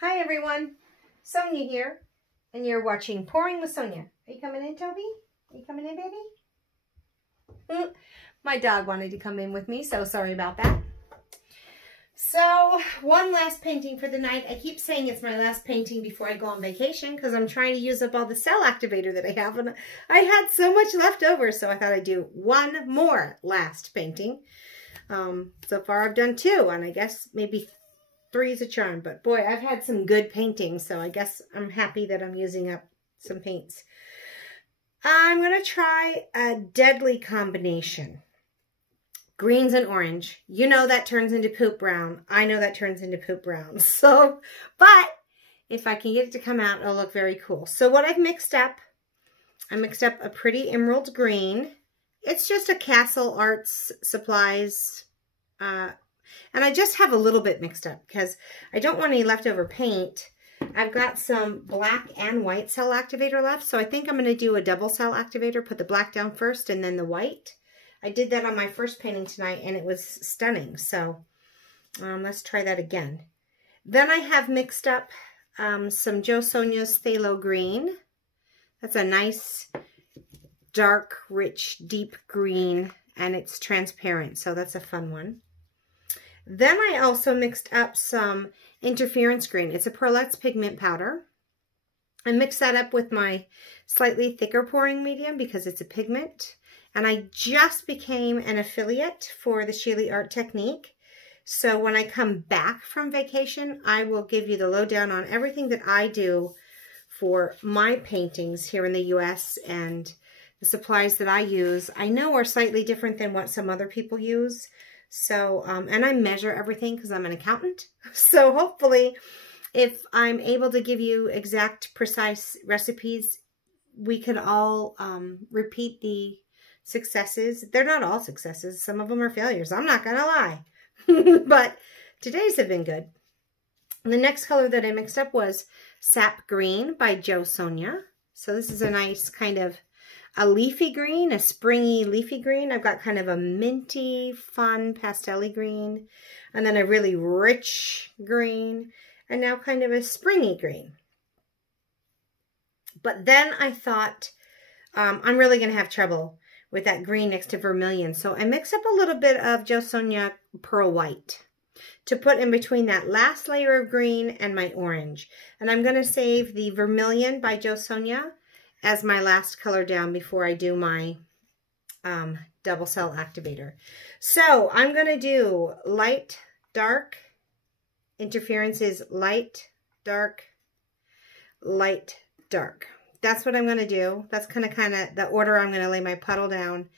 Hi everyone, Sonia here, and you're watching Pouring with Sonia. Are you coming in, Toby? Are you coming in, baby? My dog wanted to come in with me, so sorry about that. So, one last painting for the night. I keep saying it's my last painting before I go on vacation because I'm trying to use up all the cell activator that I have, and I had so much left over, so I thought I'd do one more last painting. So far I've done two, and I guess maybe three is a charm, but boy, I've had some good paintings, so I guess I'm happy that I'm using up some paints. I'm going to try a deadly combination. Greens and orange. You know that turns into poop brown. I know that turns into poop brown. So, but if I can get it to come out, it'll look very cool. So what I've mixed up, I mixed up a pretty emerald green. It's just a Castle Arts Supplies, and I just have a little bit mixed up because I don't want any leftover paint. I've got some black and white cell activator left, so I think I'm going to do a double cell activator, put the black down first and then the white. I did that on my first painting tonight and it was stunning, so let's try that again. Then I have mixed up some Jo Sonia's Phthalo Green. That's a nice, dark, rich, deep green, and it's transparent, so that's a fun one. Then I also mixed up some interference green. It's a Pearlette's pigment powder. I mixed that up with my slightly thicker pouring medium because it's a pigment. And I just became an affiliate for the Sheely Art Technique. So when I come back from vacation, I will give you the lowdown on everything that I do for my paintings here in the US, and the supplies that I use I know are slightly different than what some other people use. So, and I measure everything because I'm an accountant. So hopefully, if I'm able to give you exact, precise recipes, we can all repeat the successes. They're not all successes. Some of them are failures. I'm not going to lie. But today's have been good. The next color that I mixed up was Sap Green by Jo Sonia. So this is a nice kind of a leafy green, a springy leafy green. I've got kind of a minty, fun, pastel-y green, and then a really rich green, and now kind of a springy green. But then I thought, I'm really going to have trouble with that green next to vermilion, so I mixed up a little bit of Jo Sonia Pearl White to put in between that last layer of green and my orange. And I'm going to save the vermilion by Jo Sonia as my last color down before I do my double cell activator. So I'm going to do light, dark. Interference is light, dark, light, dark. That's what I'm going to do. That's kind of the order I'm going to lay my puddle down.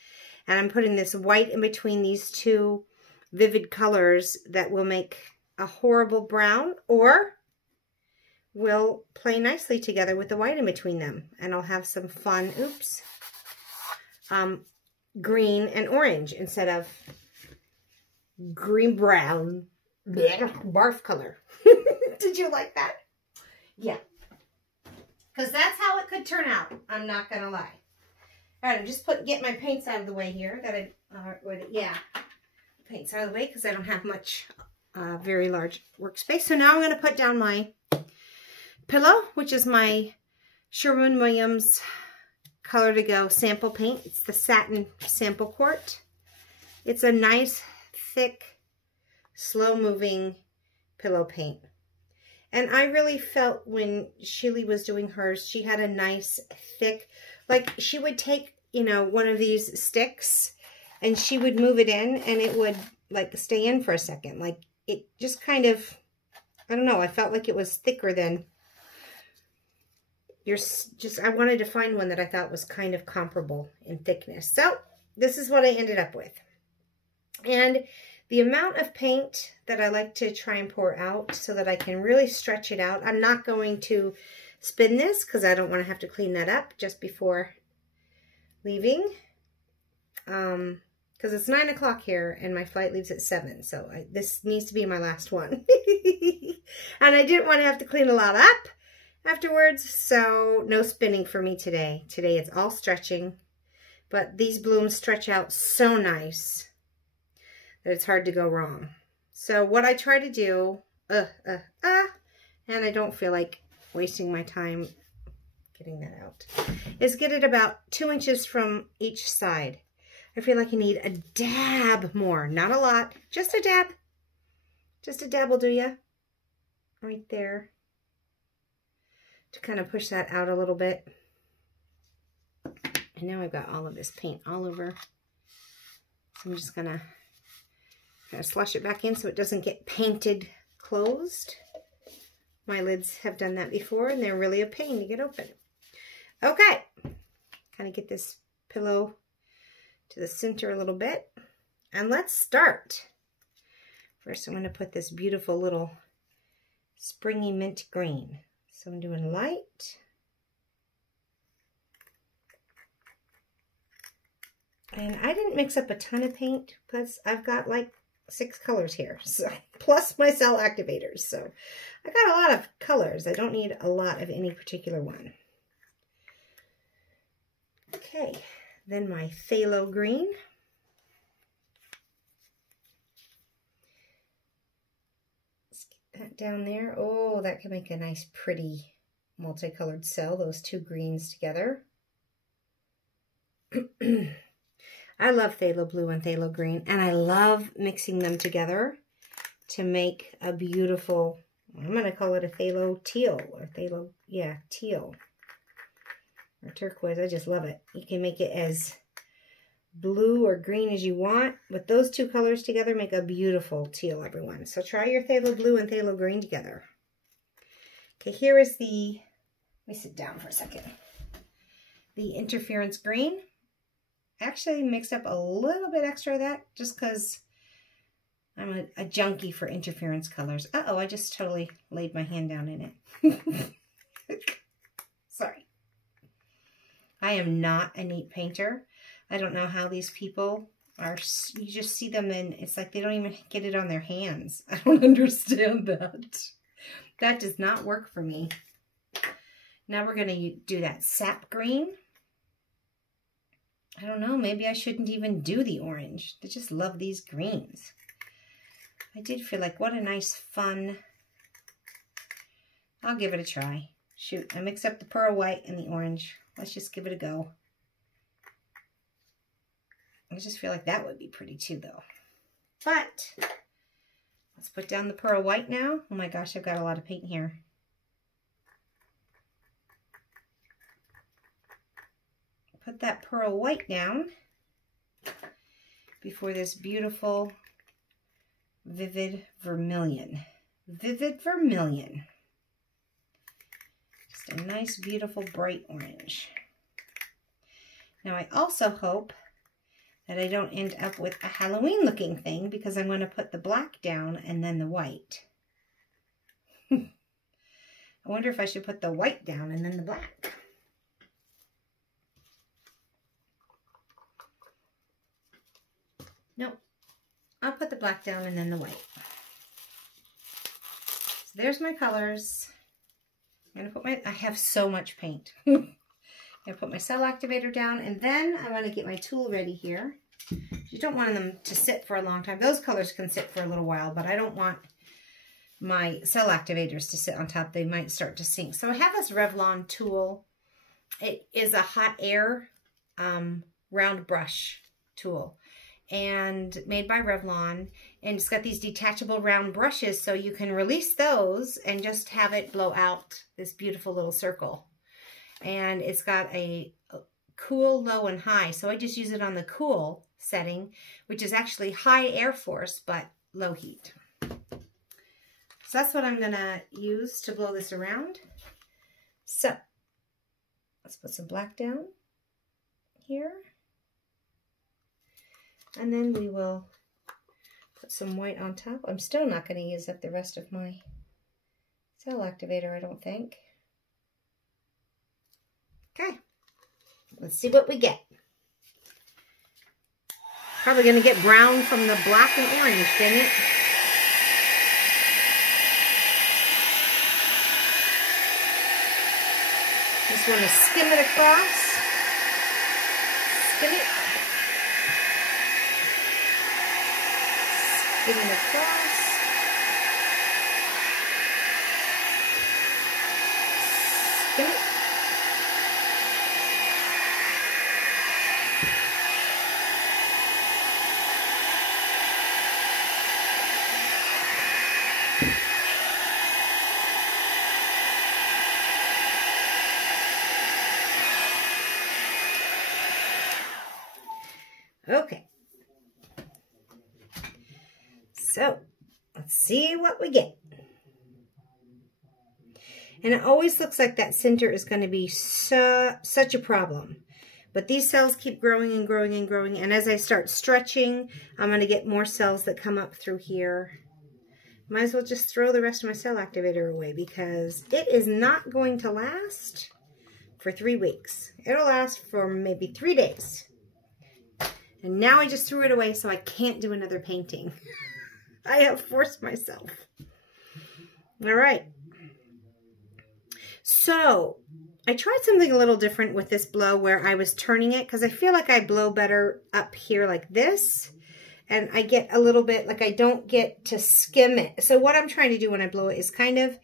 And I'm putting this white in between these two vivid colors that will make a horrible brown, or will play nicely together with the white in between them. And I'll have some fun, green and orange instead of green-brown, barf color. Did you like that? Yeah. Because that's how it could turn out. I'm not going to lie. All right, I'm just get my paints out of the way here. Paints out of the way because I don't have much, very large workspace. So now I'm going to put down my pillow, which is my Sherwin-Williams Color to Go sample paint. It's the Satin Sample Quart. It's a nice, thick, slow-moving pillow paint. And I really felt when Sheely was doing hers, she had a nice, thick, like she would take, you know, one of these sticks and she would move it in and it would like stay in for a second. Like it just kind of, I don't know, I felt like it was thicker than I wanted to find one that I thought was kind of comparable in thickness. So this is what I ended up with. And the amount of paint that I like to try and pour out so that I can really stretch it out. I'm not going to spin this because I don't want to have to clean that up just before leaving. Because it's 9 o'clock here and my flight leaves at 7. So this needs to be my last one. And I didn't want to have to clean a lot up afterwards. So no spinning for me today. Today it's all stretching. But these blooms stretch out so nice that it's hard to go wrong. So what I try to do, and I don't feel like wasting my time getting that out, is get it about 2 inches from each side. I feel like you need a dab more, not a lot, just a dab. Just a dab will do ya. Right there. To kind of push that out a little bit. And now I've got all of this paint all over. So I'm just gonna kind of slush it back in so it doesn't get painted closed. My lids have done that before and they're really a pain to get open. Okay, kind of get this pillow to the center a little bit. And let's start. First I'm going to put this beautiful little springy mint green. So I'm doing light. And I didn't mix up a ton of paint because I've got like 6 colors here, so plus my cell activators. So I got a lot of colors. I don't need a lot of any particular one. Okay, then my phthalo green. Let's get that down there. Oh, that can make a nice pretty multicolored cell, those 2 greens together. I love phthalo blue and phthalo green, and I love mixing them together to make a beautiful, I'm going to call it a phthalo teal, or phthalo, yeah, teal, or turquoise. I just love it. You can make it as blue or green as you want, but those 2 colors together make a beautiful teal, everyone. So try your phthalo blue and phthalo green together. Okay, here is the, let me sit down for a second, the interference green. Actually mixed up a little bit extra of that just because I'm a junkie for interference colors. Uh-oh, I just totally laid my hand down in it. Sorry. I am not a neat painter. I don't know how these people are, you just see them and it's like they don't even get it on their hands. I don't understand that. That does not work for me. Now we're going to do that sap green. I don't know, maybe I shouldn't even do the orange. I just love these greens. I did feel like, what a nice, fun, I'll give it a try. Shoot, I mixed up the pearl white and the orange. Let's just give it a go. I just feel like that would be pretty too, though. But, let's put down the pearl white now. Oh my gosh, I've got a lot of paint here. Put that pearl white down before this beautiful vivid vermilion. Vivid vermilion. Just a nice, beautiful, bright orange. Now I also hope that I don't end up with a Halloween looking thing because I'm going to put the black down and then the white. I wonder if I should put the white down and then the black. Nope, I'll put the black down and then the white. So there's my colors. I'm gonna put my, I have so much paint. I'm gonna put my cell activator down and then I wanna get my tool ready here. You don't want them to sit for a long time. Those colors can sit for a little while, but I don't want my cell activators to sit on top. They might start to sink. So I have this Revlon tool. It is a hot air round brush tool, and made by Revlon, and it's got these detachable round brushes so you can release those and just have it blow out this beautiful little circle. And it's got a cool, low, and high, so I just use it on the cool setting, which is actually high air force but low heat. So that's what I'm gonna use to blow this around. So let's put some black down here. And then we will put some white on top. I'm still not going to use up the rest of my cell activator, I don't think. Okay, let's see what we get. Probably going to get brown from the black and orange, didn't it? Just want to skim it across. Skim it. Skim it across. spin it. Okay. So, let's see what we get. And it always looks like that center is going to be such a problem. But these cells keep growing and growing and growing. And as I start stretching, I'm going to get more cells that come up through here. Might as well just throw the rest of my cell activator away because it is not going to last for 3 weeks. It'll last for maybe 3 days. And now I just threw it away so I can't do another painting. I have forced myself. All right. So, I tried something a little different with this blow where I was turning it because I feel like I blow better up here like this. And I get a little bit, like I don't get to skim it. So what I'm trying to do when I blow it is kind of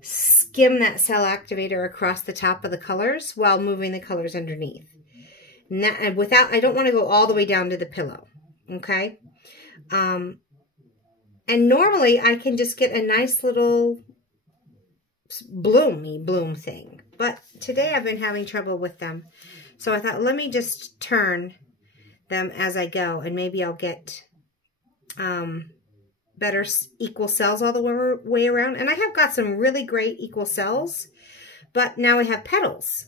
skim that cell activator across the top of the colors while moving the colors underneath. And without, I don't want to go all the way down to the pillow, okay? And normally I can just get a nice little bloom thing. But today I've been having trouble with them. So I thought, let me just turn them as I go. And maybe I'll get better equal cells all the way around. And I have got some really great equal cells. But now we have petals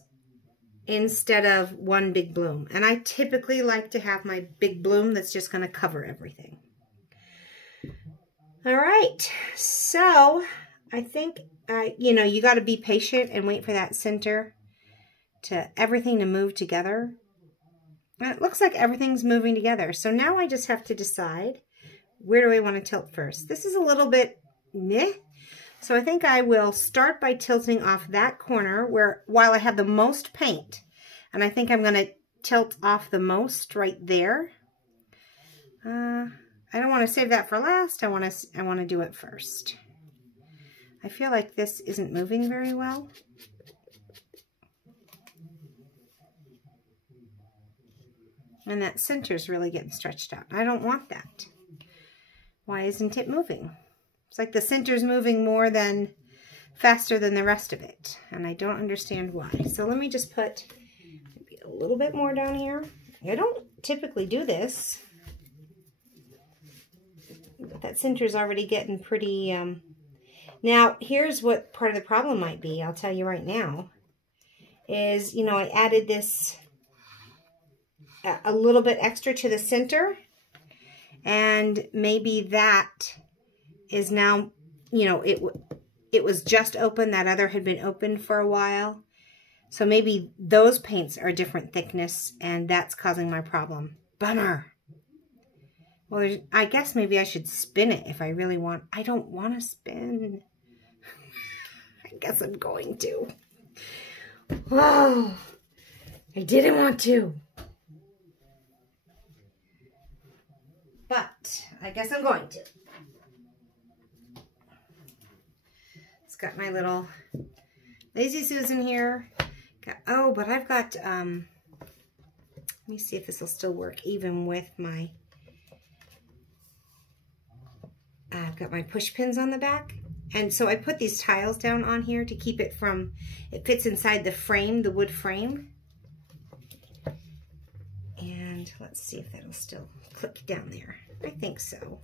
instead of one big bloom. And I typically like to have my big bloom that's just going to cover everything. All right. So I think you know, you got to be patient and wait for that center to everything to move together. And it looks like everything's moving together. So now I just have to decide where do I want to tilt first. This is a little bit meh. So I think I will start by tilting off that corner while I have the most paint. And I think I'm going to tilt off the most right there. I don't want to save that for last. I want to do it first. I feel like this isn't moving very well. And that center's really getting stretched out. I don't want that. Why isn't it moving? It's like the center's moving faster than the rest of it. And I don't understand why. So let me just put maybe a little bit more down here. I don't typically do this. But that center's already getting pretty... Now, here's what part of the problem might be, I'll tell you right now, is, you know, I added this a little bit extra to the center, and maybe that is now, you know, it was just open, that other had been open for a while, so maybe those paints are different thickness, and that's causing my problem. Bummer. Well, I guess maybe I should spin it if I really want. I don't want to spin. I guess I'm going to. Whoa. I didn't want to. But I guess I'm going to. It's got my little Lazy Susan here. Oh, but I've got, let me see if this will still work even with my... I've got my push pins on the back. And so I put these tiles down on here to keep it from, it fits inside the frame, the wood frame. And let's see if that'll still click down there. I think so.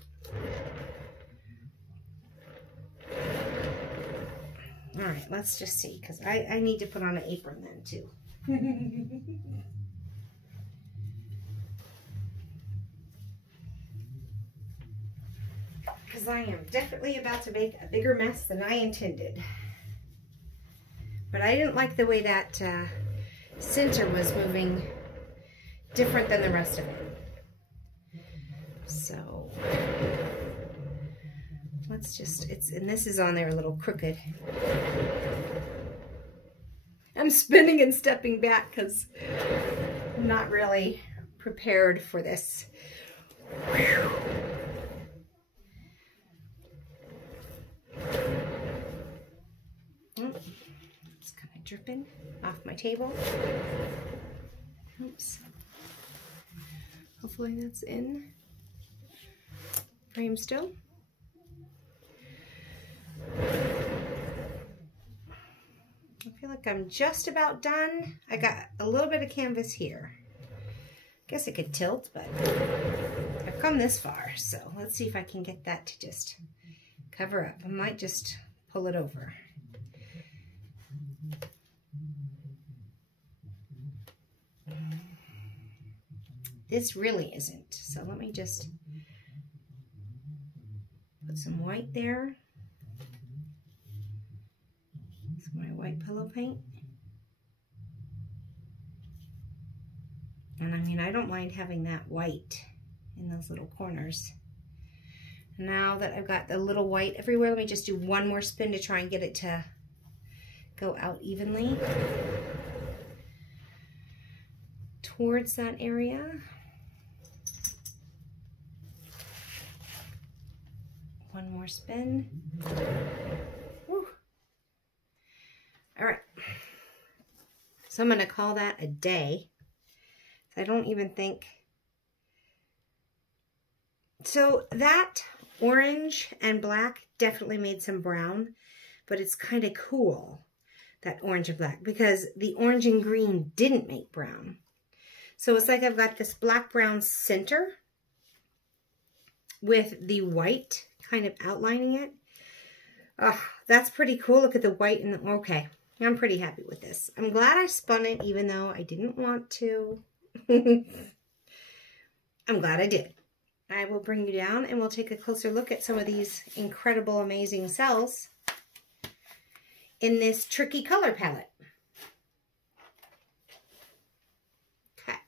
All right, let's just see, because I need to put on an apron then too. Because I am definitely about to make a bigger mess than I intended. But I didn't like the way that center was moving different than the rest of it. So let's just, and this is on there a little crooked. I'm spinning and stepping back because I'm not really prepared for this. Whew. Just gonna dripping off my table. Oops. Hopefully that's in frame still. I feel like I'm just about done. I got a little bit of canvas here. Guess I could tilt, but I've come this far, so let's see if I can get that to just cover up. I might just pull it over. This really isn't, so let me just put some white there. Some of my white pillow paint. And I mean, I don't mind having that white in those little corners. Now that I've got the little white everywhere, let me just do one more spin to try and get it to go out evenly towards that area. One more spin. Woo. All right. So I'm going to call that a day. I don't even think. So that orange and black definitely made some brown, but it's kind of cool, that orange and black, because the orange and green didn't make brown. So it's like I've got this black-brown center with the white kind of outlining it. Oh, that's pretty cool. Look at the white and the, okay. I'm pretty happy with this. I'm glad I spun it even though I didn't want to. I'm glad I did. I will bring you down and we'll take a closer look at some of these incredible, amazing cells in this tricky color palette. Okay.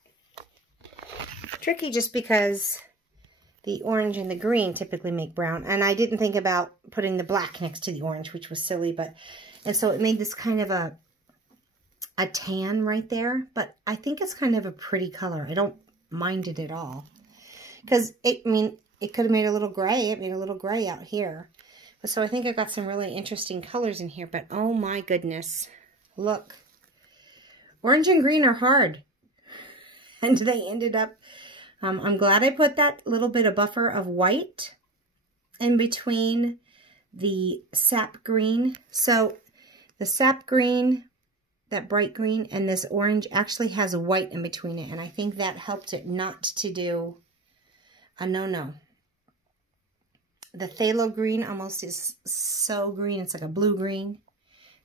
Tricky just because the orange and the green typically make brown, and I didn't think about putting the black next to the orange, which was silly, but, and so it made this kind of a tan right there, but I think it's kind of a pretty color. I don't mind it at all. Because, I mean, it could have made a little gray. It made a little gray out here. But so I think I've got some really interesting colors in here. But, oh my goodness. Look. Orange and green are hard. And they ended up, I'm glad I put that little bit of buffer of white in between the sap green. So, the sap green, that bright green, and this orange actually has a white in between it. And I think that helped it not to do a no-no. The phthalo green almost is so green. It's like a blue-green.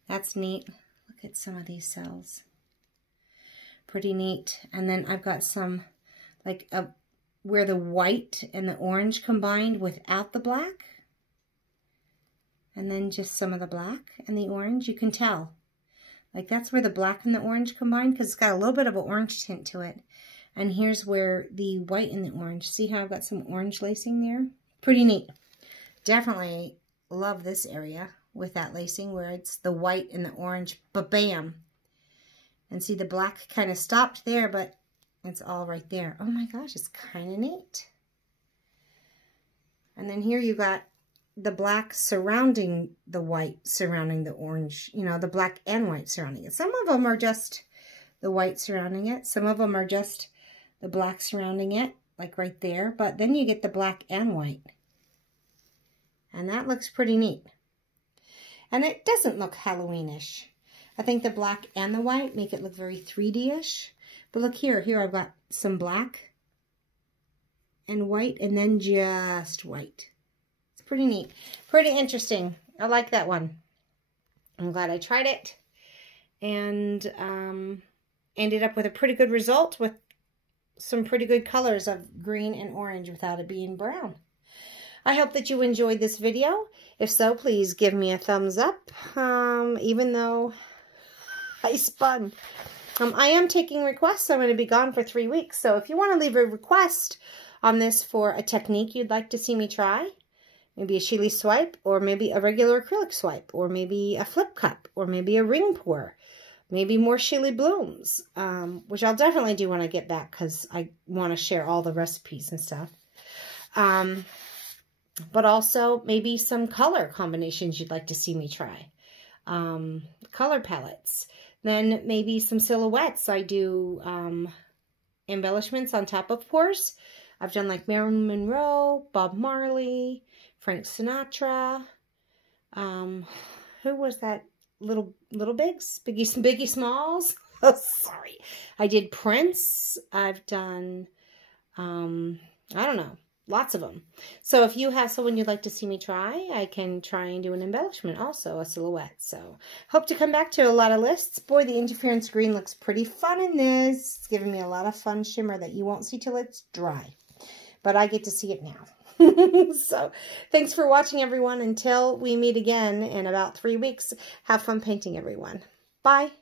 That's neat. Look at some of these cells. Pretty neat. And then I've got some, like, where the white and the orange combined without the black. And then just some of the black and the orange. You can tell. Like, that's where the black and the orange combine, because it's got a little bit of an orange tint to it. And here's where the white and the orange. See how I've got some orange lacing there? Pretty neat. Definitely love this area with that lacing where it's the white and the orange, but bam. And see, the black kind of stopped there, but it's all right there. Oh my gosh, it's kind of neat. And then here you got the black surrounding the white, surrounding the orange, you know, the black and white surrounding it. Some of them are just the white surrounding it. Some of them are just the black surrounding it, like right there. But then you get the black and white. And that looks pretty neat. And it doesn't look Halloweenish. I think the black and the white make it look very 3D-ish. But look here. Here I've got some black and white and then just white. Pretty neat. Pretty interesting. I like that one. I'm glad I tried it. And ended up with a pretty good result with some pretty good colors of green and orange without it being brown. I hope that you enjoyed this video. If so, please give me a thumbs up. Even though I spun. I am taking requests. I'm going to be gone for 3 weeks. So if you want to leave a request on this for a technique you'd like to see me try, maybe a Sheely swipe, or maybe a regular acrylic swipe, or maybe a flip cup, or maybe a ring pour, maybe more Sheely blooms, which I'll definitely do when I get back because I want to share all the recipes and stuff. But also maybe some color combinations you'd like to see me try. color palettes. Then maybe some silhouettes. I do embellishments on top, of course. I've done like Marilyn Monroe, Bob Marley, Frank Sinatra. Who was that? Little Bigs? Biggie Smalls? Oh, sorry. I did Prince. I've done, I don't know, lots of them. So if you have someone you'd like to see me try, I can try and do an embellishment also, a silhouette. So hope to come back to a lot of lists. Boy, the interference green looks pretty fun in this. It's giving me a lot of fun shimmer that you won't see till it's dry. But I get to see it now. So thanks for watching, everyone. Until we meet again in about 3 weeks, have fun painting, everyone. Bye.